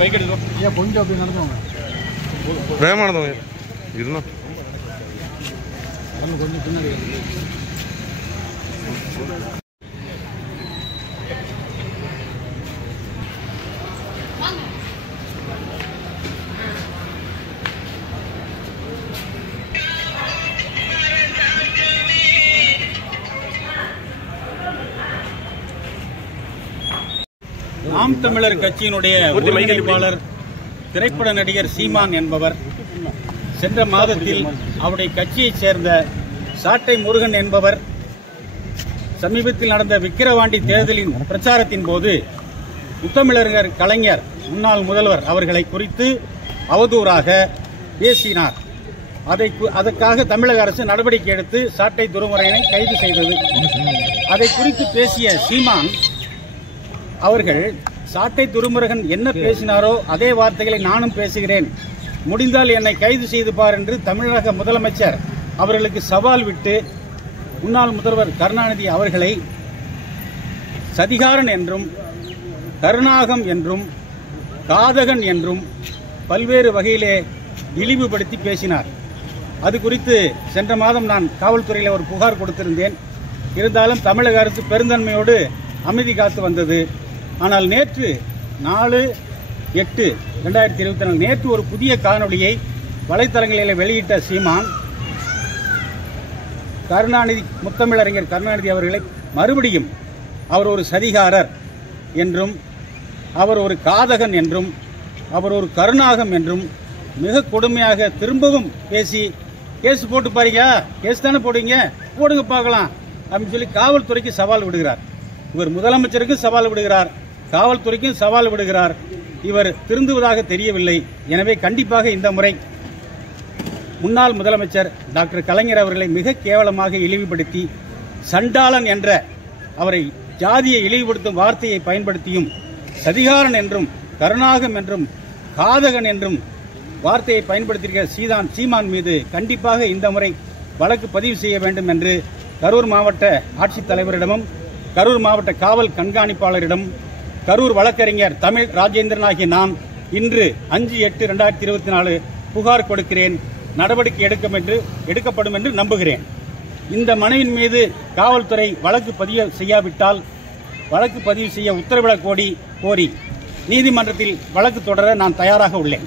Mic எடுக்கும் ஏன் கொஞ்சம் அப்படி நடந்தவங்க வேகமாக நடந்தவங்க இருந்தா கொஞ்சம் பின்னாடி நாம் தமிழர் கட்சியினுடைய ஒருங்கிணைப்பாளர் திரைப்பட நடிகர் சீமான் என்பவர் சென்ற மாதத்தில் அவருடைய கட்சியைச் சேர்ந்த சாட்டை முருகன் என்பவர் சமீபத்தில் நடந்த விக்கிரவாண்டி தேர்தலின் பிரச்சாரத்தின் போது முத்தமிழறிஞர் கலைஞர் முன்னாள் முதல்வர் அவர்களை குறித்து அவதூறாக பேசினார். அதற்காக தமிழக அரசு நடவடிக்கை எடுத்து சாட்டை துரைமுருகனை கைது செய்தது. அதை குறித்து பேசிய சீமான் அவர்கள் சாட்டை துரைமுருகன் என்ன பேசினாரோ அதே வார்த்தைகளை நானும் பேசுகிறேன், முடிந்தால் என்னை கைது செய்து பார் என்று தமிழக முதலமைச்சர் அவர்களுக்கு சவால் விட்டு முன்னாள் முதல்வர் கருணாநிதி அவர்களை சதிகாரன் என்றும் கருணாகம் என்றும் காதகன் என்றும் பல்வேறு வகையிலே இழிவுபடுத்தி பேசினார். அது குறித்து சென்ற மாதம் நான் காவல்துறையில் ஒரு புகார் கொடுத்திருந்தேன். இருந்தாலும் தமிழக அரசு பெருந்தன்மையோடு அமைதி காத்து வந்தது. ஆனால் நேற்று 4/8/2024 நேற்று ஒரு புதிய காணொலியை வலைத்தளங்களில் வெளியிட்ட சீமான் கருணாநிதி முத்தமிழறிஞர் கருணாநிதி அவர்களை மறுபடியும் அவர் ஒரு சதிகாரர் என்றும் அவர் ஒரு காதகன் என்றும் அவர் ஒரு கருணாகம் என்றும் மிக கொடுமையாக திரும்பவும் பேசி கேஸ் போட்டு பாருங்க, கேஸ் தானே போடுவீங்க, போடுங்க பார்க்கலாம் அப்படின்னு சொல்லி காவல்துறைக்கு சவால் விடுகிறார். இவர் முதலமைச்சருக்கும் சவால் விடுகிறார், காவல்துறைக்கும் சவால் விடுகிறார். இவர் திருந்துவதாக தெரியவில்லை. எனவே கண்டிப்பாக இந்த முறை முன்னாள் முதலமைச்சர் டாக்டர் கலைஞர் அவர்களை மிக கேவலமாக இழிவுபடுத்தி சண்டாளன் என்ற அவரை ஜாதியை இழிவுபடுத்தும் வார்த்தையை பயன்படுத்தியும் சதிகாரன் என்றும் கருணாகம் என்றும் காதகன் என்றும் வார்த்தையை பயன்படுத்தியிருக்கிற சீமான் மீது கண்டிப்பாக இந்த முறை வழக்கு பதிவு செய்ய வேண்டும் என்று கரூர் மாவட்ட ஆட்சித்தலைவரிடமும் கரூர் மாவட்ட காவல் கண்காணிப்பாளரிடம் கரூர் வழக்கறிஞர் தமிழ் ராஜேந்திரன் ஆகிய நான் இன்று 5/8/2024 புகார் கொடுக்கிறேன். நடவடிக்கை எடுக்கப்படும் என்று நம்புகிறேன். இந்த மனுவின் மீது காவல்துறை வழக்கு பதிவு செய்யாவிட்டால் வழக்கு பதிவு செய்ய உத்தரவிடக் கோரி நீதிமன்றத்தில் வழக்கு தொடர நான் தயாராக உள்ளேன்.